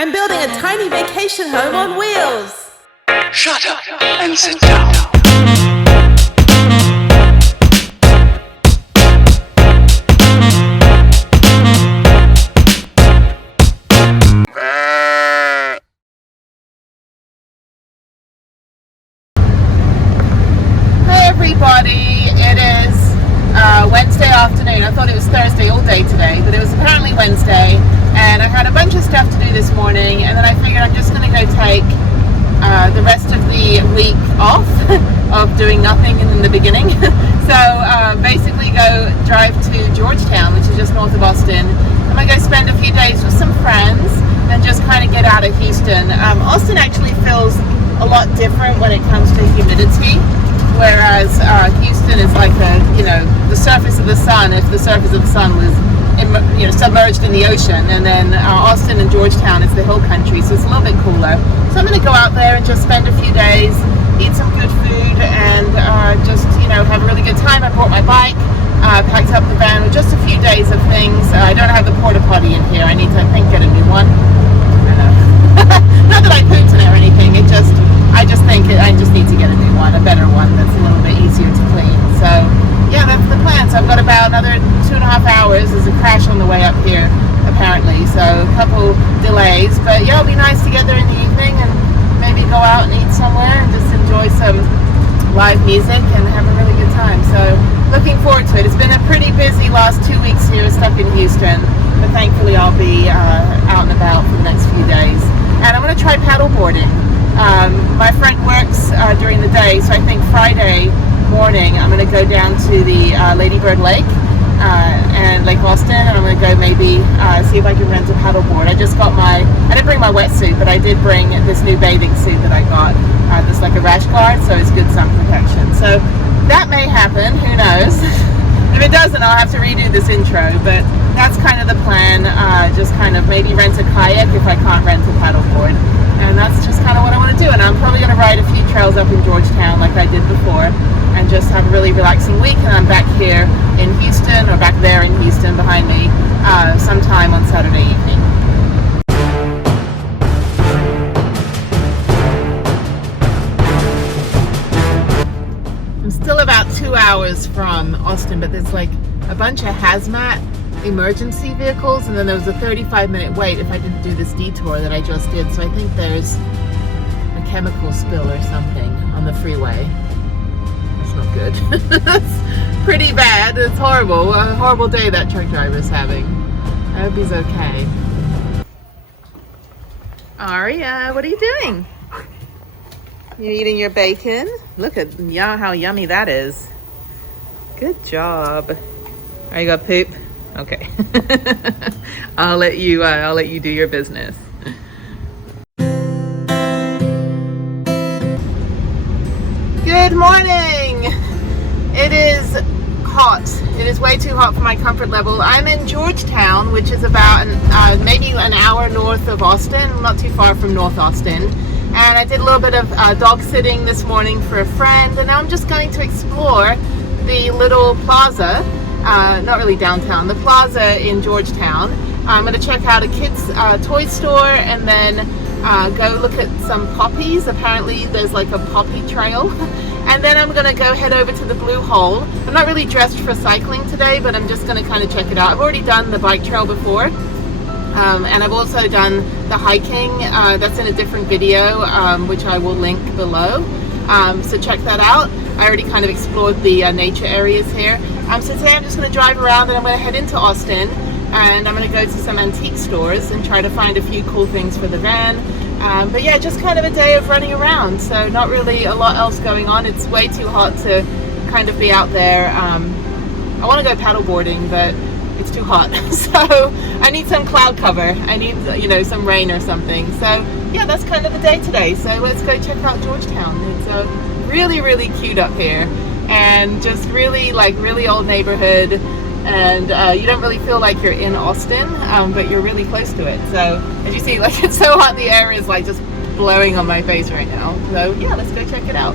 I'm building a tiny vacation home on wheels. Shut up and sit down. Hey everybody, it is Wednesday afternoon. I thought it was Thursday all day today, but it was apparently Wednesday, and I had a bunch of stuff to do this morning, and then I figured I'm just going to go take the rest of the week off of doing nothing in the beginning. So basically go drive to Georgetown, which is just north of Austin. I'm going to go spend a few days with some friends and just kind of get out of Houston. Austin actually feels a lot different when it comes to humidity, whereas Houston is like the surface of the sun. If the surface of the sun was submerged in the ocean, and then Austin and Georgetown is the hill country, so it's a little bit cooler. So I'm going to go out there and just spend a few days, eat some good food, and just have a really good time. I brought my bike, packed up the van with just a few days of things. I don't have the porta potty in here. I need to, I think, get a new one. I don't know. Not that I pooped in it or anything. I just think I just need to get a new one, a better one that's a little bit easier to clean. So yeah, that's the plan. So I've got about another 2.5 hours. There's a crash on the way up here, apparently. So a couple delays. But yeah, it'll be nice to get there in the evening and maybe go out and eat somewhere and just enjoy some live music and have a really good time. So looking forward to it. It's been a pretty busy last 2 weeks here stuck in Houston, but thankfully I'll be out and about for the next few days. And I'm going to try paddle boarding. My friend works during the day, so I think Friday morning I'm going to go down to the Lady Bird Lake and Lake Austin, and I'm going to go maybe see if I can rent a paddleboard. I didn't bring my wetsuit, but I did bring this new bathing suit that I got. That's like a rash guard, so it's good sun protection. So that may happen, who knows. If it doesn't, I'll have to redo this intro, but that's kind of the plan. Just kind of maybe rent a kayak if I can't rent a paddleboard. And that's just kind of what I want to do. And I'm probably going to ride a few trails up in Georgetown like I did before and just have a really relaxing week. And I'm back here in Houston, or back there in Houston behind me, sometime on Saturday evening. I'm still about 2 hours from Austin, but there's like a bunch of hazmat emergency vehicles, and then there was a 35-minute wait if I didn't do this detour that I just did. So I think there's a chemical spill or something on the freeway. That's not good. That's pretty bad. It's horrible. A horrible day that truck driver's having. I hope he's okay. Aria, what are you doing? You eating your bacon? Look at how yummy that is. Good job. Are you gonna poop? Okay. I'll let you do your business. Good morning. It is hot. It is way too hot for my comfort level. I'm in Georgetown, which is about maybe an hour north of Austin, not too far from North Austin. And I did a little bit of dog sitting this morning for a friend, and now I'm just going to explore the little plaza. Not really downtown, the plaza in Georgetown. I'm going to check out a kid's toy store and then go look at some poppies. Apparently there's like a poppy trail. And then I'm going to go head over to the Blue Hole. I'm not really dressed for cycling today, but I'm just going to kind of check it out. I've already done the bike trail before. And I've also done the hiking. That's in a different video, which I will link below. So check that out. I already kind of explored the nature areas here. So today I'm just going to drive around and I'm going to head into Austin, and I'm going to go to some antique stores and try to find a few cool things for the van. But yeah, just kind of a day of running around. So not really a lot else going on. It's way too hot to kind of be out there. I want to go paddleboarding, but it's too hot. So I need some cloud cover. I need, some rain or something. So yeah, that's kind of the day today. So let's go check out Georgetown. It's really, really cute up here, and just really old neighborhood. And you don't really feel like you're in Austin, but you're really close to it. So as you see, it's so hot, the air is just blowing on my face right now. So yeah, let's go check it out.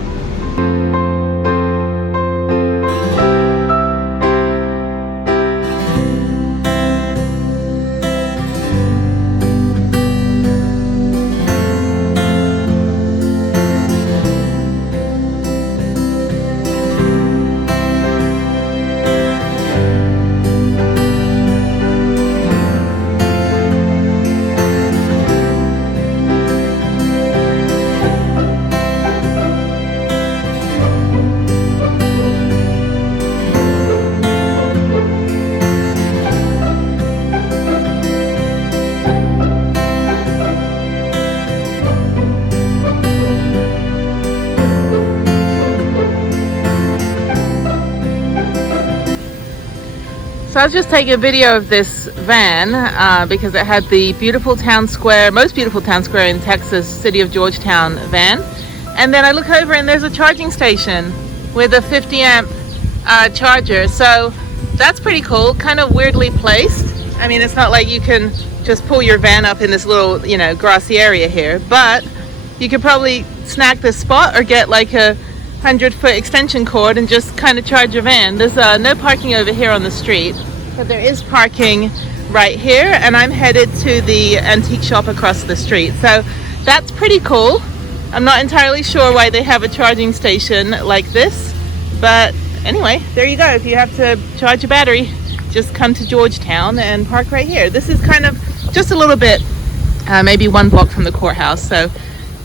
I was just taking a video of this van because it had the beautiful town square, most beautiful town square in Texas, city of Georgetown van. And then I look over and there's a charging station with a 50 amp charger. So that's pretty cool, kind of weirdly placed. I mean, it's not like you can just pull your van up in this little, you know, grassy area here, but you could probably snag this spot or get like a 100-foot extension cord and just kind of charge your van. There's no parking over here on the street, but there is parking right here, and I'm headed to the antique shop across the street. So that's pretty cool. I'm not entirely sure why they have a charging station like this, but anyway, there you go. If you have to charge a battery, just come to Georgetown and park right here. This is kind of just a little bit, maybe 1 block from the courthouse, so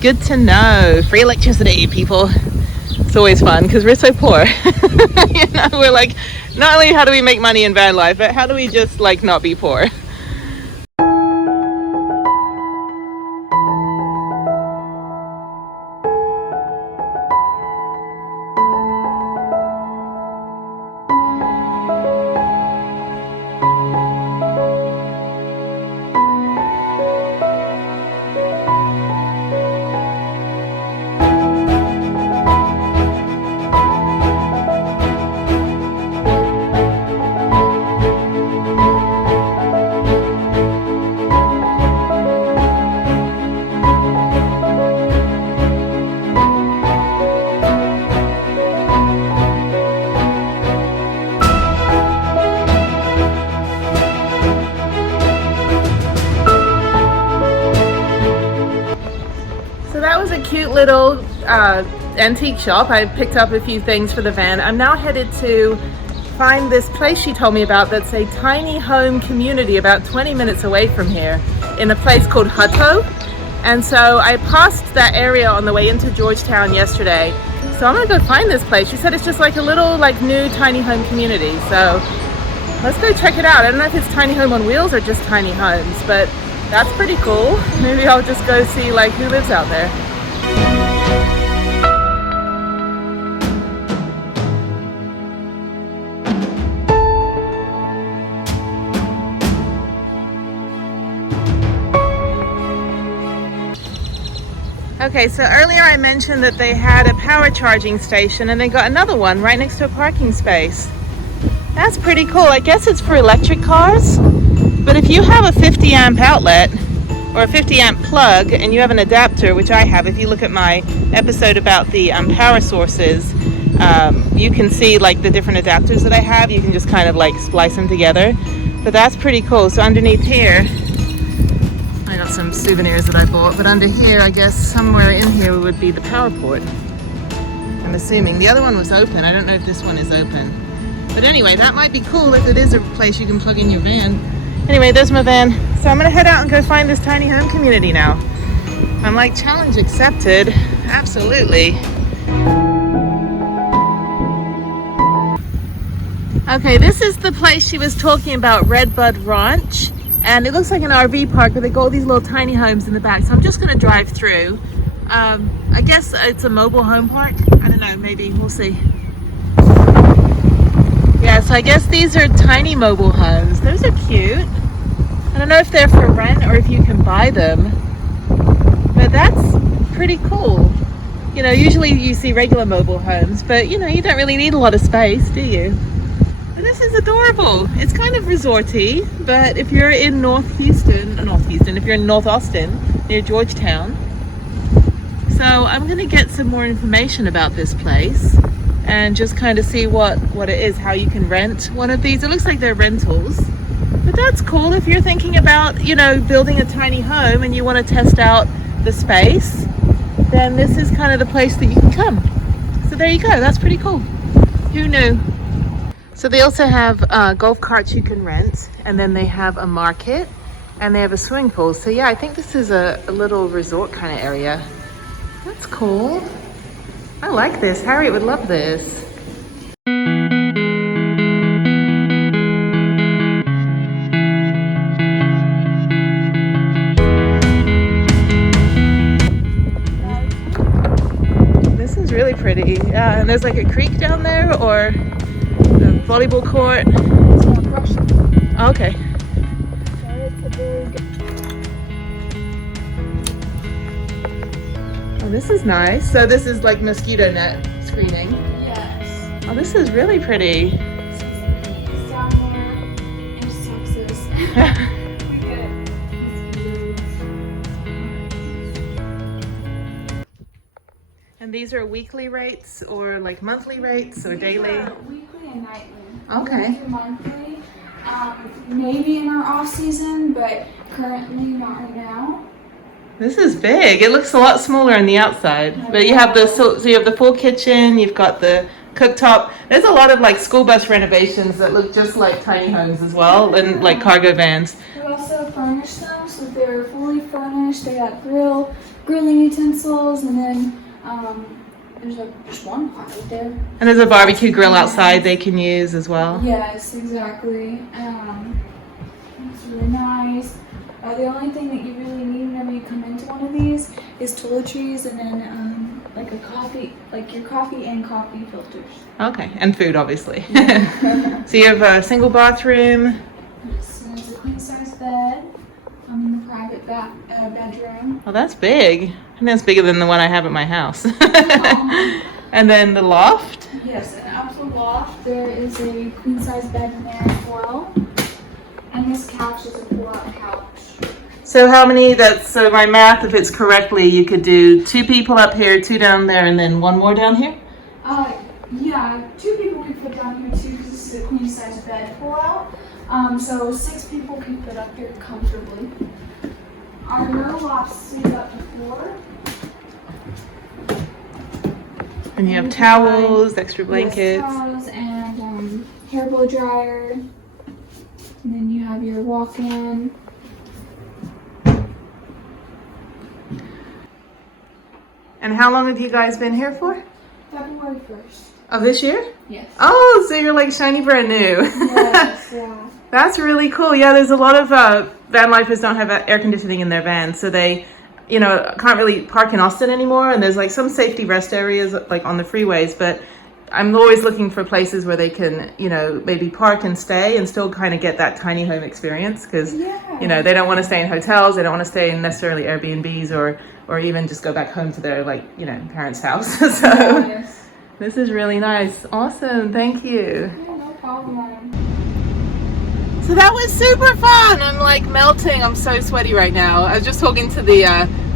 good to know. Free electricity, people. It's always fun because we're so poor. You know, we're like, not only how do we make money in van life, but how do we just like not be poor? Cute little antique shop. I picked up a few things for the van. I'm now headed to find this place she told me about that's a tiny home community about 20 minutes away from here in a place called Hutto. And so I passed that area on the way into Georgetown yesterday. So I'm gonna go find this place. She said it's just like a little like new tiny home community. So let's go check it out. I don't know if it's tiny home on wheels or just tiny homes, but that's pretty cool. Maybe I'll just go see like who lives out there. Okay, so earlier I mentioned that they had a power charging station and they got another one right next to a parking space. That's pretty cool. I guess it's for electric cars, but if you have a 50 amp outlet or a 50 amp plug and you have an adapter, which I have, if you look at my episode about the power sources, you can see like the different adapters that I have. You can just kind of like splice them together, but that's pretty cool. So underneath here, I got some souvenirs that I bought, but under here, I guess somewhere in here would be the power port, I'm assuming. The other one was open. I don't know if this one is open. But anyway, that might be cool if it is a place you can plug in your van. Anyway, there's my van. So I'm gonna head out and go find this tiny home community now. I'm like, challenge accepted. Absolutely. Okay, this is the place she was talking about, Redbud Ranch. And it looks like an RV park, but they got all these little tiny homes in the back. So I'm just going to drive through. I guess it's a mobile home park. I don't know, maybe. We'll see. Yeah, so I guess these are tiny mobile homes. Those are cute. I don't know if they're for rent or if you can buy them. But that's pretty cool. You know, usually you see regular mobile homes, but you know, you don't really need a lot of space, do you? This is adorable. It's kind of resorty, but if you're in if you're in North Austin, near Georgetown. So I'm gonna get some more information about this place and just kind of see what it is, how you can rent one of these. It looks like they're rentals, but that's cool if you're thinking about, you know, building a tiny home and you want to test out the space, then this is kind of the place that you can come. So there you go, that's pretty cool. Who knew? So they also have golf carts you can rent, and then they have a market, and they have a swimming pool. So yeah, I think this is a little resort kind of area. That's cool. I like this. Harriette would love this. This is really pretty. Yeah, and there's like a creek down there, or a volleyball court. Russian. Okay. So it's a very good. Oh, this is nice. So this is like mosquito net screening. Yes. Oh, this is really pretty. It's down there in Texas. We get mosquitoes. And these are weekly rates or like monthly rates or daily? These are weekly and nightly. Okay. We do monthly. Maybe in our off season, but currently not right now. This is big. It looks a lot smaller on the outside, but you have the so you have the full kitchen. You've got the cooktop. There's a lot of like school bus renovations that look just like tiny homes as well, and like cargo vans. We also furnish them, so they're fully furnished. They got grilling utensils, and then there's just one pot right there. And there's a barbecue grill outside they can use as well. Yes, exactly. It's really nice. The only thing that you really need whenever you come into one of these is toiletries, and then like a coffee, like your coffee and coffee filters. Okay, and food obviously. So you have a single bathroom. Yes, and there's a queen size bed in the private bedroom. Oh, that's big. I think that's bigger than the one I have at my house. And then the loft. Yes, and up the loft there is a queen size bed in there as well. And this couch is a pull-out couch. So how many, so my math, if it's correctly, you could do 2 people up here, 2 down there, and then 1 more down here? Yeah, 2 people could fit down here too, because this is a queen size bed pull-out. So 6 people can fit up here comfortably. Our low loft stays up to 4. And you have towels, extra Yes, blankets. towels and hair blow dryer. And then you have your walk-in. And how long have you guys been here for? February 1st. Of this year? Yes. Oh, so you're like shiny brand new. Yes, yeah. That's really cool. Yeah, there's a lot of van lifers don't have air conditioning in their vans, so they, you know, can't really park in Austin anymore. And there's like some safety rest areas like on the freeways, but I'm always looking for places where they can, you know, maybe park and stay and still kind of get that tiny home experience, because, you know, they don't want to stay in hotels, they don't want to stay in necessarily Airbnbs or even just go back home to their, like, you know, parents' house. So Yes. this is really nice. Awesome. Thank you. Yeah, no problem. So that was super fun. I'm like melting. I'm so sweaty right now. I was just talking to the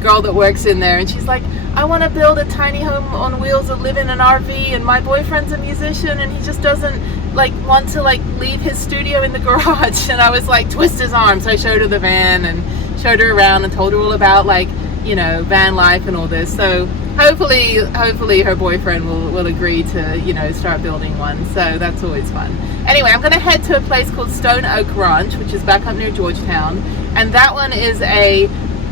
girl that works in there, and she's like, I want to build a tiny home on wheels and live in an RV, and my boyfriend's a musician and he just doesn't like want to like leave his studio in the garage. And I was like, twist his arm. So I showed her the van and showed her around and told her all about, like, you know, van life and all this. So hopefully her boyfriend will agree to, you know, start building one. So that's always fun. Anyway, I'm going to head to a place called Stone Oak Ranch, which is back up near Georgetown, and that one is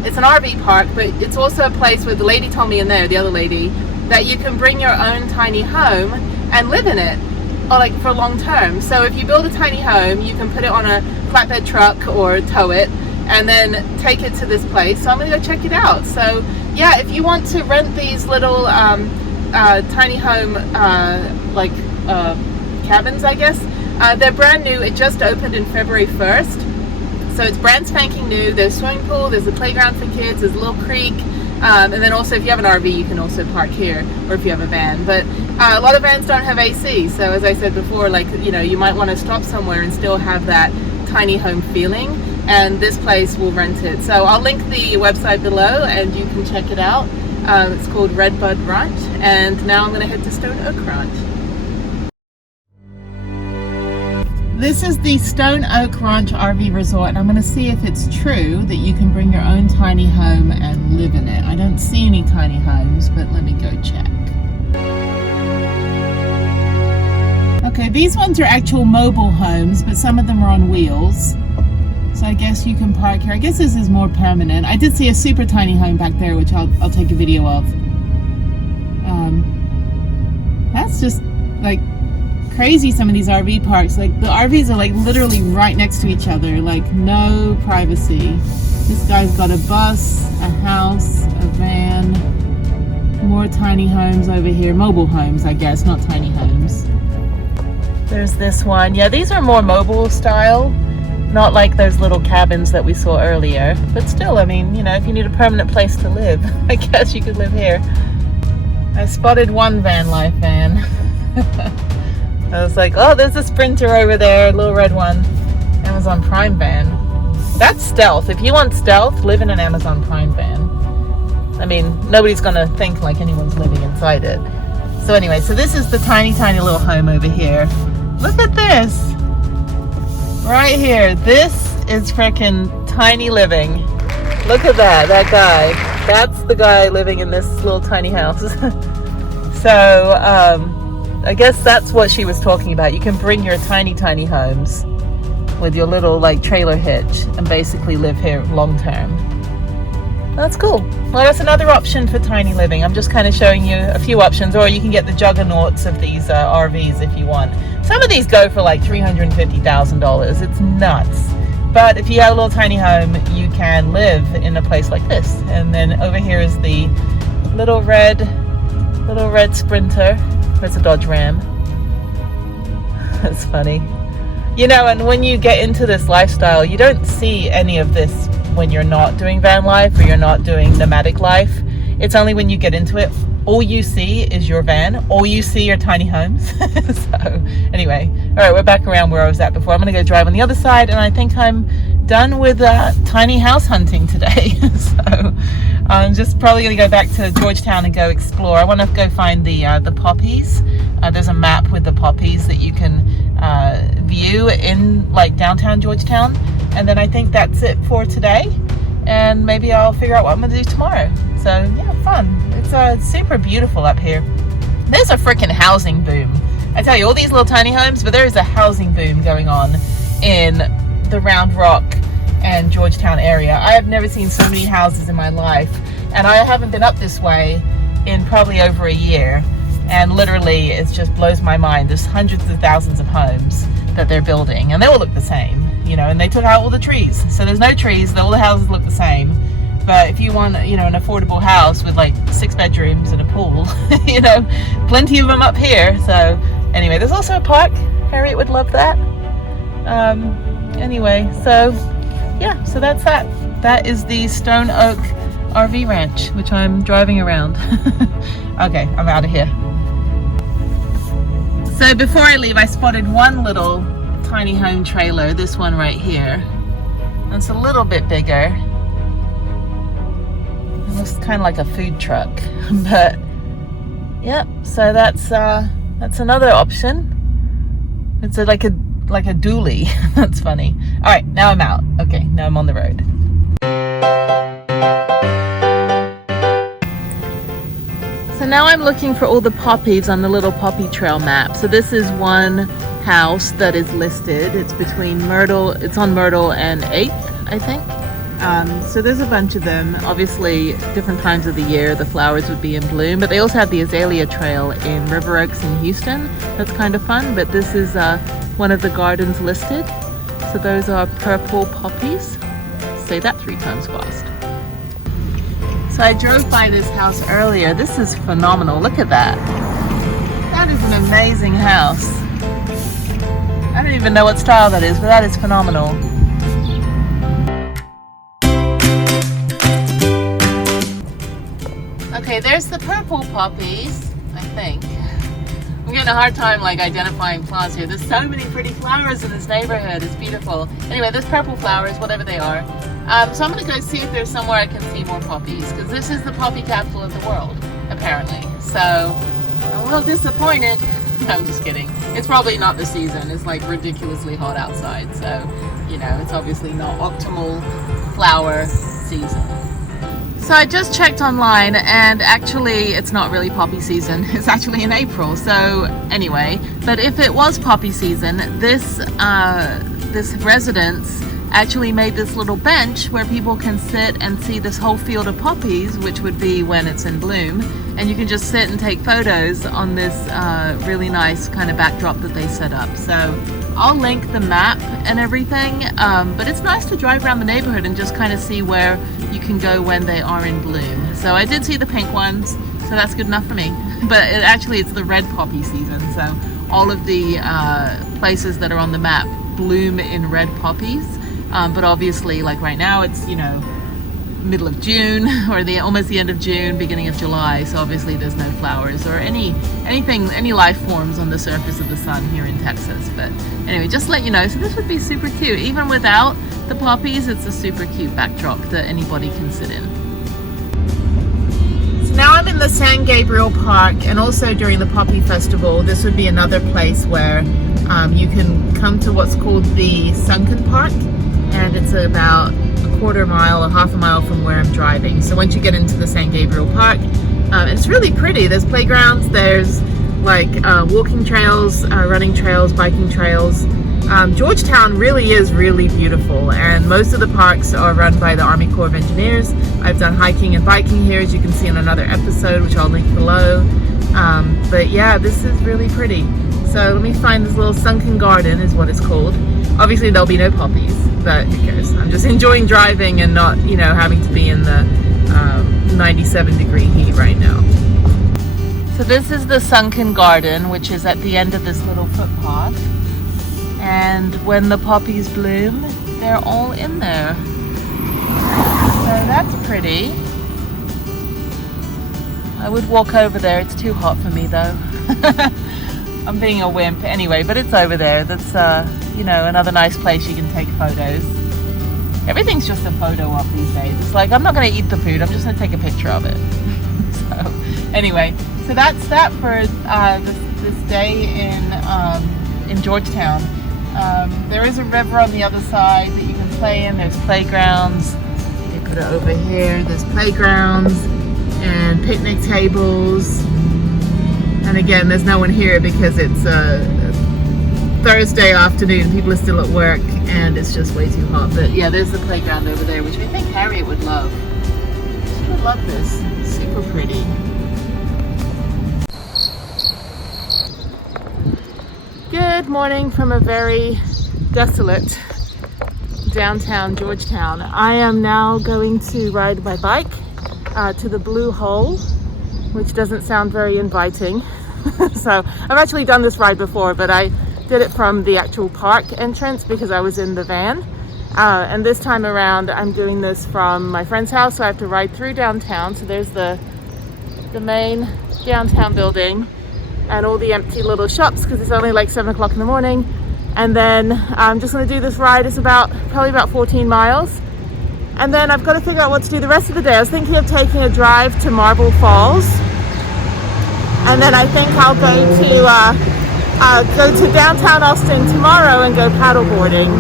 it's an RV park, but it's also a place where the lady told me in there, the other lady, that you can bring your own tiny home and live in it, or like for long term. So if you build a tiny home, you can put it on a flatbed truck or tow it and then take it to this place. So I'm gonna go check it out. So yeah, if you want to rent these little tiny home cabins, I guess, they're brand new. It just opened in February 1st. So it's brand spanking new. There's a swimming pool, there's a playground for kids, there's a little creek, and then also if you have an RV, you can also park here, or if you have a van. But a lot of vans don't have AC, so as I said before, like, you know, you might want to stop somewhere and still have that tiny home feeling, and this place will rent it. So I'll link the website below and you can check it out. It's called Redbud Ranch, and now I'm going to head to Stone Oak Ranch. This is the Stone Oak Ranch RV Resort, and I'm going to see if it's true that you can bring your own tiny home and live in it. I don't see any tiny homes, but let me go check. Okay, these ones are actual mobile homes, but some of them are on wheels. So I guess you can park here. I guess this is more permanent. I did see a super tiny home back there, which I'll take a video of. That's just like crazy, some of these RV parks. Like the RVs are like literally right next to each other, like no privacy. This guy's got a bus, a house, a van, more tiny homes over here. Mobile homes, I guess, not tiny homes. There's this one. Yeah, these are more mobile style, not like those little cabins that we saw earlier. But still, I mean, you know, if you need a permanent place to live, I guess you could live here. I spotted one van life van. I was like, oh, there's a Sprinter over there, a little red one. Amazon Prime van. That's stealth. If you want stealth, live in an Amazon Prime van. I mean, nobody's gonna think like anyone's living inside it. So anyway, so this is the tiny, tiny little home over here. Look at this. Right here. This is freaking tiny living. Look at that guy. That's the guy living in this little tiny house. So, I guess that's what she was talking about. You can bring your tiny, tiny homes with your little like trailer hitch and basically live here long term. That's cool. Well, that's another option for tiny living. I'm just kind of showing you a few options, or you can get the juggernauts of these RVs if you want. Some of these go for like $350,000. It's nuts. But if you have a little tiny home, you can live in a place like this. And then over here is the little red Sprinter. There's a Dodge Ram. That's funny. You know, and when you get into this lifestyle, you don't see any of this when you're not doing van life or you're not doing nomadic life. It's only when you get into it, all you see is your van, all you see are tiny homes. So anyway, all right, we're back around where I was at before. I'm gonna go drive on the other side, and I think I'm done with tiny house hunting today. So I'm just probably gonna go back to Georgetown and go explore. I want to go find the poppies. There's a map with the poppies that you can view in like downtown Georgetown, and then I think that's it for today, and maybe I'll figure out what I'm gonna do tomorrow. So yeah, fun. It's super beautiful up here. There's a freaking housing boom. I tell you, all these little tiny homes, but there is a housing boom going on in the Round Rock and Georgetown area. I have never seen so many houses in my life, and I haven't been up this way in probably over a year. And literally, it just blows my mind. There's hundreds of thousands of homes that they're building, and they all look the same, you know, and they took out all the trees. So there's no trees, all the houses look the same. But if you want, you know, an affordable house with like 6 bedrooms and a pool, you know, plenty of them up here. So anyway, there's also a park. Harriette would love that. Anyway, so yeah, so that's that. That is the Stone Oak RV Ranch, which I'm driving around. Okay, I'm out of here. So before I leave, I spotted one little tiny home trailer, this one right here. It's a little bit bigger. It looks kind of like a food truck, but yeah, so that's another option. It's like a dually. That's funny. All right, now I'm out. Okay, now I'm on the road. So now I'm looking for all the poppies on the little poppy trail map. So this is one house that is listed. It's between Myrtle, it's on Myrtle and 8th, I think. So there's a bunch of them. Obviously, different times of the year, the flowers would be in bloom, but they also have the Azalea Trail in River Oaks in Houston. That's kind of fun, but this is one of the gardens listed. So those are purple poppies. Say that 3 times fast. So I drove by this house earlier. This is phenomenal. Look at that. That is an amazing house. I don't even know what style that is, but that is phenomenal. Okay, there's the purple poppies, I think. I'm getting a hard time like identifying plants here. There's so many pretty flowers in this neighborhood. It's beautiful. Anyway, there's purple flowers, whatever they are. So I'm gonna go see if there's somewhere I can see more poppies, because this is the poppy capital of the world, apparently. So I'm a little disappointed. No, I'm just kidding. It's probably not the season. It's like ridiculously hot outside, so you know, it's obviously not optimal flower season. So I just checked online, and actually it's not really poppy season. It's actually in April. So anyway, but if it was poppy season, this residence actually made this little bench where people can sit and see this whole field of poppies, which would be when it's in bloom, and you can just sit and take photos on this really nice kind of backdrop that they set up. So I'll link the map and everything, but it's nice to drive around the neighborhood and just kind of see where you can go when they are in bloom. So I did see the pink ones, so that's good enough for me. But actually it's the red poppy season, so all of the places that are on the map bloom in red poppies. But obviously, like right now, it's, you know, middle of June or almost the end of June, beginning of July. So obviously there's no flowers or any life forms on the surface of the sun here in Texas. But anyway, just to let you know, so this would be super cute. Even without the poppies, it's a super cute backdrop that anybody can sit in. So now I'm in the San Gabriel Park, and also during the Poppy Festival, this would be another place where you can come to what's called the Sunken Park, and it's about a quarter mile or half a mile from where I'm driving. So once you get into the San Gabriel Park, it's really pretty. There's playgrounds, there's like walking trails, running trails, biking trails. Georgetown really is really beautiful, and most of the parks are run by the Army Corps of Engineers. I've done hiking and biking here, as you can see in another episode, which I'll link below. But yeah, this is really pretty. So let me find this little Sunken Garden is what it's called. Obviously there'll be no poppies, but who cares? I'm just enjoying driving and not, you know, having to be in the 97-degree heat right now. So this is the Sunken Garden, which is at the end of this little footpath. And when the poppies bloom, they're all in there. So that's pretty. I would walk over there. It's too hot for me though. I'm being a wimp anyway, but it's over there. That's, you know, another nice place you can take photos. Everything's just a photo op these days. It's like, I'm not going to eat the food. I'm just going to take a picture of it. So anyway, so that's that for this day in Georgetown. There is a river on the other side that you can play in. There's playgrounds. You put it over here. There's playgrounds and picnic tables. And again, there's no one here because it's Thursday afternoon. People are still at work and it's just way too hot. But yeah, there's the playground over there, which I think Harriette would love. She would love this. It's super pretty. Good morning from a very desolate downtown Georgetown. I am now going to ride my bike to the Blue Hole, which doesn't sound very inviting. So I've actually done this ride before, but I did it from the actual park entrance because I was in the van. And this time around, I'm doing this from my friend's house, so I have to ride through downtown. So there's the main downtown building and all the empty little shops because it's only like 7 o'clock in the morning. And then I'm just going to do this ride. It's probably about 14 miles. And then I've got to figure out what to do the rest of the day. I was thinking of taking a drive to Marble Falls. And then I think I'll go to downtown Austin tomorrow and go paddleboarding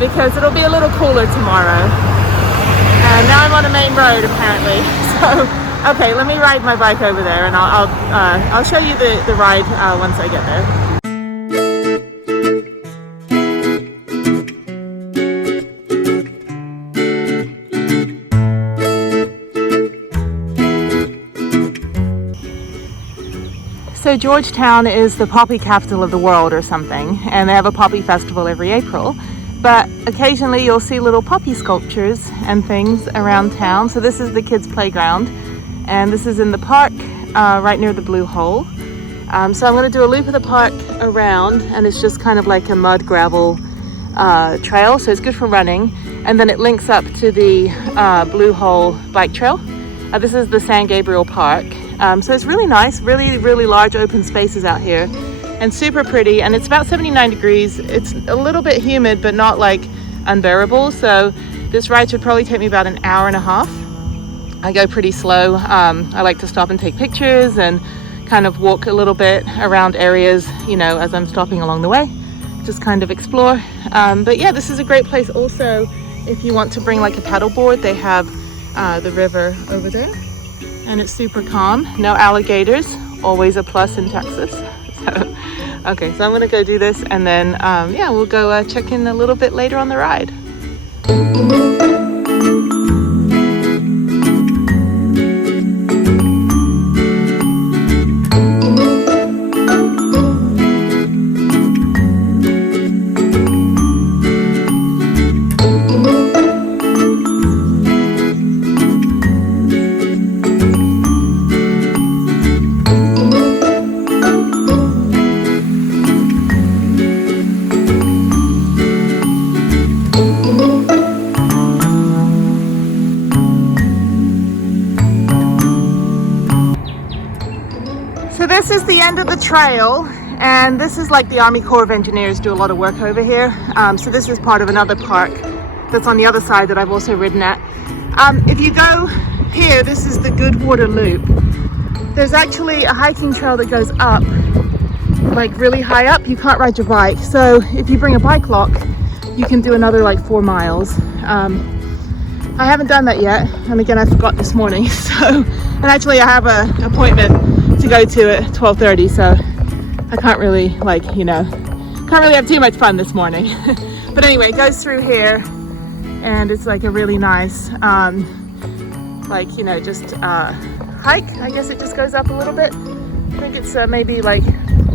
because it'll be a little cooler tomorrow. And now I'm on a main road apparently. So, okay, let me ride my bike over there and I'll show you the ride once I get there. So Georgetown is the poppy capital of the world or something, and they have a poppy festival every April. But occasionally you'll see little poppy sculptures and things around town. So this is the kids' playground, and this is in the park right near the Blue Hole. So I'm going to do a loop of the park around, and it's just kind of like a mud gravel trail, so it's good for running. And then it links up to the Blue Hole bike trail. This is the San Gabriel Park. So it's really nice, really, really large open spaces out here and super pretty. And it's about 79 degrees. It's a little bit humid, but not like unbearable. So this ride should probably take me about an hour and a half. I go pretty slow. I like to stop and take pictures and kind of walk a little bit around areas, you know, as I'm stopping along the way, just kind of explore. But yeah, this is a great place also if you want to bring like a paddleboard. They have the river over there. And it's super calm. No alligators, always a plus in Texas. So, okay, so I'm gonna go do this and then, yeah, we'll go check in a little bit later on the ride. this is the end of the trail, and this is like the Army Corps of Engineers do a lot of work over here. So this is part of another park that's on the other side that I've also ridden at. If you go here, this is the Goodwater Loop. There's actually a hiking trail that goes up, like really high up. You can't ride your bike, so if you bring a bike lock, you can do another like 4 miles. I haven't done that yet, and again I forgot this morning. So, and actually I have an appointment to go to at 12:30, so I can't really can't really have too much fun this morning. But anyway, it goes through here, and it's like a really nice just hike. I guess it just goes up a little bit. I think it's maybe like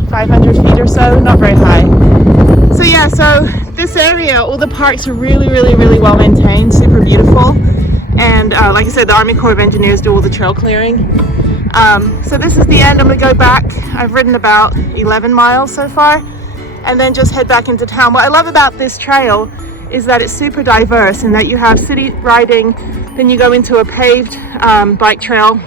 500 feet or so, not very high. So yeah, so this area, all the parks are really well maintained, super beautiful. And like I said, the Army Corps of Engineers do all the trail clearing. So this is the end. I'm gonna go back. I've ridden about 11 miles so far, and then just head back into town. What I love about this trail is that it's super diverse, in that you have city riding, then you go into a paved bike trail,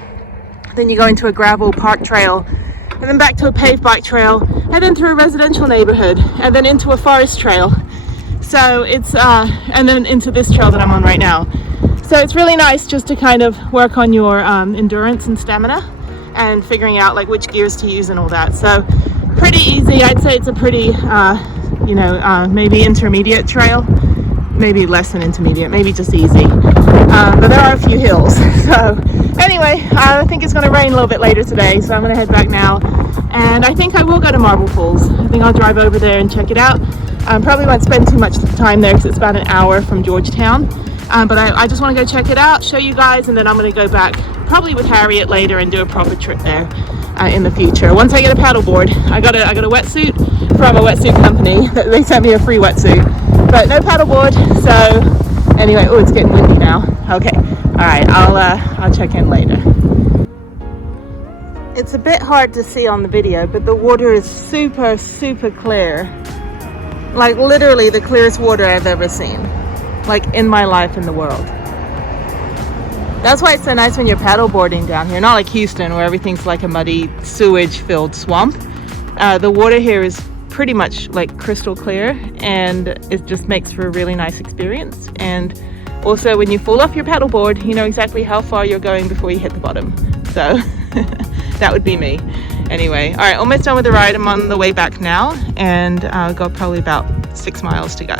then you go into a gravel park trail, and then back to a paved bike trail, and then through a residential neighborhood, and then into a forest trail. So it's and then into this trail that I'm on right now. So it's really nice just to kind of work on your endurance and stamina, and figuring out like which gears to use and all that. So pretty easy. I'd say it's a pretty maybe intermediate trail, maybe less than intermediate, maybe just easy. But there are a few hills. So anyway, I think it's going to rain a little bit later today, so I'm going to head back now. And I think I will go to Marble Falls. I think I'll drive over there and check it out. Probably won't spend too much time there because it's about an hour from Georgetown. But I just want to go check it out, show you guys, and then I'm going to go back probably with Harriette later and do a proper trip there in the future. Once I get a paddleboard, I got a wetsuit from a wetsuit company. They sent me a free wetsuit, but no paddleboard. So anyway, oh, it's getting windy now. Okay, all right, I'll check in later. It's a bit hard to see on the video, but the water is super clear. Like literally the clearest water I've ever seen, like in my life in the world. That's why it's so nice when you're paddleboarding down here, not like Houston where everything's like a muddy sewage filled swamp. The water here is pretty much like crystal clear, and it just makes for a really nice experience. And also when you fall off your paddleboard, you know exactly how far you're going before you hit the bottom. So that would be me. Anyway, all right, almost done with the ride. I'm on the way back now, and I've got probably about 6 miles to go.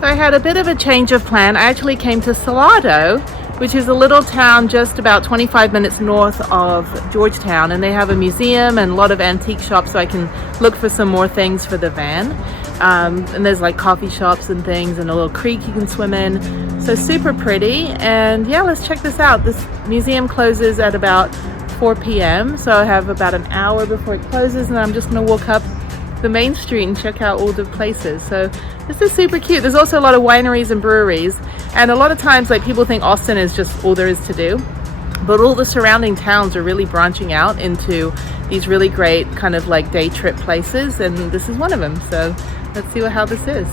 So I had a bit of a change of plan. I actually came to Salado, which is a little town just about 25 minutes north of Georgetown, and they have a museum and a lot of antique shops, so I can look for some more things for the van. And there's like coffee shops and things, and a little creek you can swim in. So super pretty. And yeah, let's check this out. This museum closes at about 4 p.m. so I have about an hour before it closes, and I'm just gonna walk up the main street and check out all the places. So this is super cute. There's also a lot of wineries and breweries, and a lot of times like people think Austin is just all there is to do, but all the surrounding towns are really branching out into these really great kind of like day trip places, and this is one of them. So let's see how this is.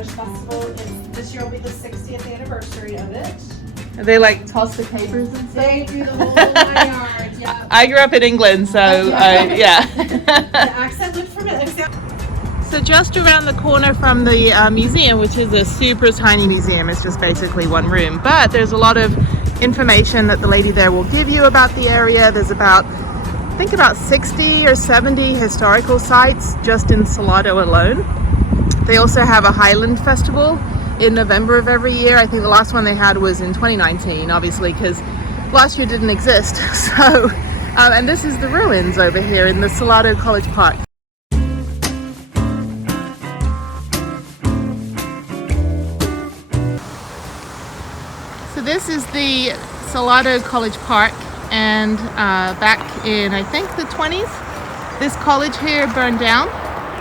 Festival. This year will be the 60th anniversary of it. They like toss the papers and stuff? They do the whole 9 yards, yeah. I grew up in England, so yeah. The accent looked familiar. So just around the corner from the museum, which is a super tiny museum, it's just basically one room, but there's a lot of information that the lady there will give you about the area. There's about, I think about 60 or 70 historical sites just in Salado alone. They also have a Highland Festival in November of every year. I think the last one they had was in 2019, obviously, because last year didn't exist. So, and this is the ruins over here in the Salado College Park. So this is the Salado College Park, and back in, I think, the 20s, this college here burned down.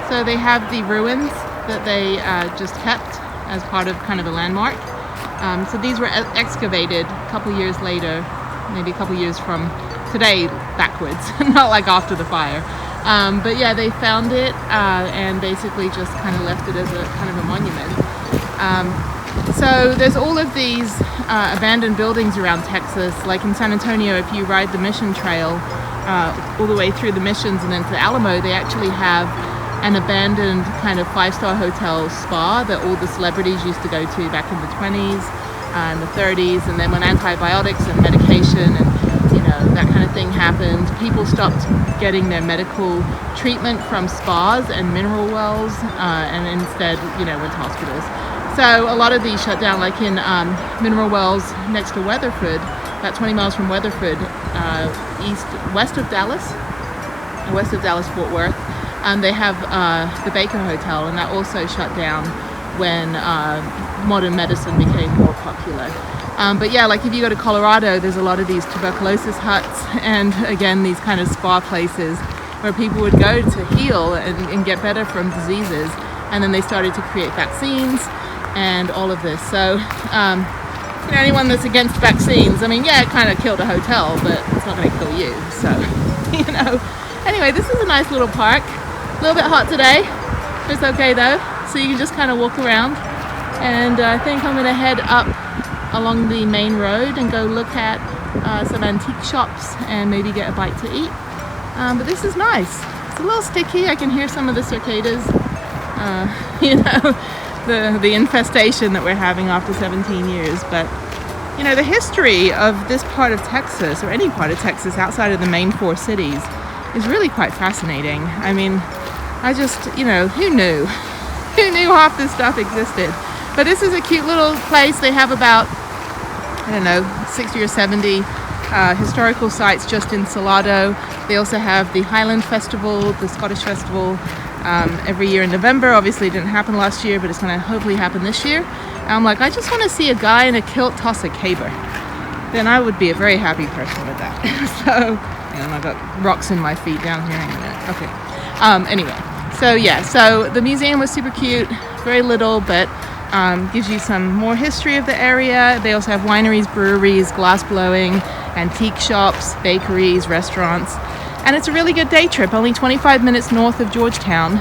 So they have the ruins that they just kept as part of kind of a landmark. So these were excavated a couple years later, maybe a couple years from today backwards, not like after the fire. But yeah, they found it and basically just kind of left it as a kind of a monument. So there's all of these abandoned buildings around Texas. Like in San Antonio, if you ride the Mission Trail all the way through the Missions and then to the Alamo, they actually have an abandoned kind of 5-star hotel spa that all the celebrities used to go to back in the 20s and the 30s. And then when antibiotics and medication and that kind of thing happened, people stopped getting their medical treatment from spas and mineral wells and instead went to hospitals. So a lot of these shut down, like in mineral wells next to Weatherford, about 20 miles from Weatherford, west of Dallas Fort Worth. They have the Baker Hotel, and that also shut down when modern medicine became more popular. But yeah, like if you go to Colorado, there's a lot of these tuberculosis huts and again these kind of spa places where people would go to heal and get better from diseases, and then they started to create vaccines and all of this. So anyone that's against vaccines, I mean, yeah, it kind of killed a hotel, but it's not going to kill you. So anyway, this is a nice little park. A little bit hot today, but it's okay though. So you can just kind of walk around, and I think I'm going to head up along the main road and go look at some antique shops and maybe get a bite to eat. But this is nice. It's a little sticky. I can hear some of the cicadas, the infestation that we're having after 17 years. But the history of this part of Texas, or any part of Texas outside of the main 4 cities, is really quite fascinating. I mean, I just, who knew? Who knew half this stuff existed? But this is a cute little place. They have about, 60 or 70 historical sites just in Salado. They also have the Highland Festival, the Scottish Festival, every year in November. Obviously it didn't happen last year, but it's going to hopefully happen this year. And I'm like, I just want to see a guy in a kilt toss a caber. Then I would be a very happy person with that. So, I got rocks in my feet down here in a minute. Okay. Anyway, so yeah, so the museum was super cute, very little, but gives you some more history of the area. They also have wineries, breweries, glass blowing, antique shops, bakeries, restaurants, and it's a really good day trip, only 25 minutes north of Georgetown,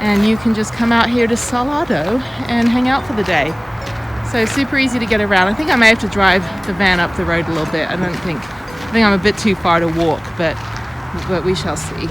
and you can just come out here to Salado and hang out for the day. So super easy to get around. I think I may have to drive the van up the road a little bit. I think I'm a bit too far to walk, but we shall see.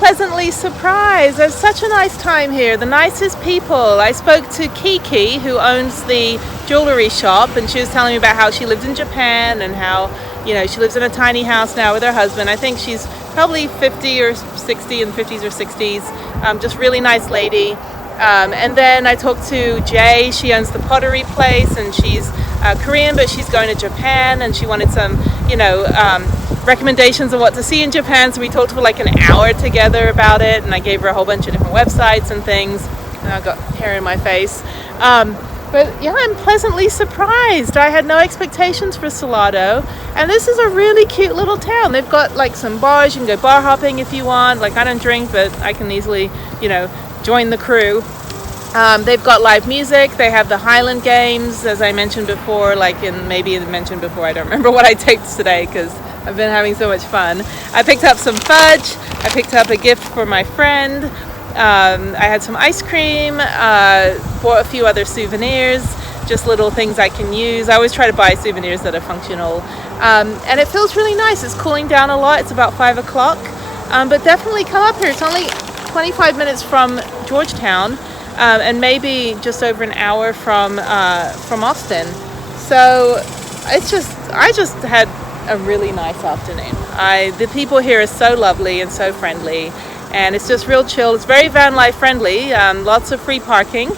pleasantly surprised. There's such a nice time here, the nicest people. I spoke to Kiki, who owns the jewelry shop, and she was telling me about how she lived in Japan and how, you know, she lives in a tiny house now with her husband. I think she's probably 50 or 60, in the 50s or 60s. Just really nice lady. And then I talked to Jay. She owns the pottery place, and she's Korean, but she's going to Japan, and she wanted some, you know, recommendations on what to see in Japan. So we talked for like an hour together about it, and I gave her a whole bunch of different websites and things. And I got hair in my face. But yeah, I'm pleasantly surprised. I had no expectations for Salado, and this is a really cute little town. They've got like some bars. You can go bar hopping if you want. Like, I don't drink, but I can easily, you know, join the crew. They've got live music. They have the Highland games, as I mentioned before, I don't remember what I taped today because I've been having so much fun. I picked up some fudge. I picked up a gift for my friend. I had some ice cream, bought a few other souvenirs, just little things I can use. I always try to buy souvenirs that are functional. And it feels really nice. It's cooling down a lot. It's about 5 o'clock. But definitely come up here. It's only 25 minutes from Georgetown, and maybe just over an hour from Austin. So I just had a really nice afternoon. The people here are so lovely and so friendly, and it's just real chill. It's very van life friendly. Lots of free parking,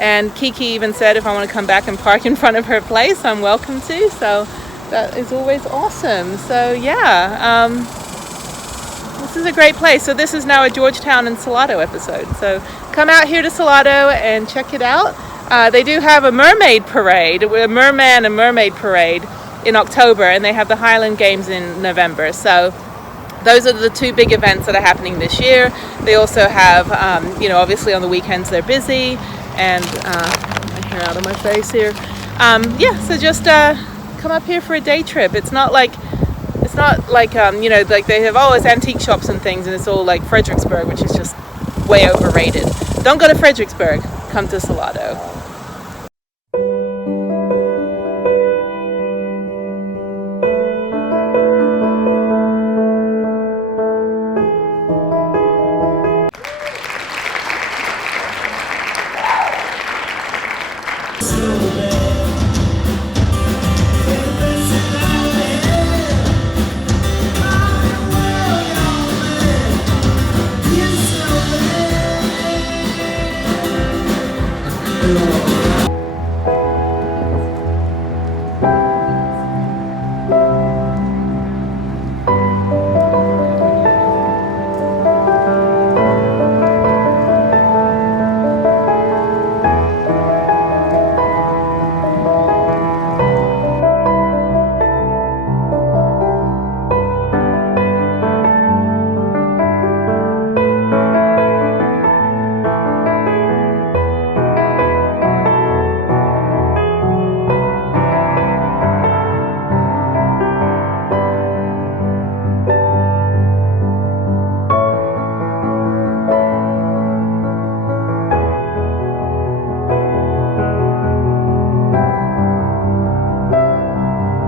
and Kiki even said if I want to come back and park in front of her place, I'm welcome to. So that is always awesome. So yeah, this is a great place. So this is now a Georgetown and Salado episode. So come out here to Salado and check it out. They do have a mermaid parade, a merman and mermaid parade in October, and they have the Highland Games in November. So those are the two big events that are happening this year. They also have, you know, obviously on the weekends they're busy, and my hair out of my face here. Yeah, so just come up here for a day trip. It's not like you know, like they have always antique shops and things, and it's all like Fredericksburg, which is just way overrated. Don't go to Fredericksburg. Come to Salado.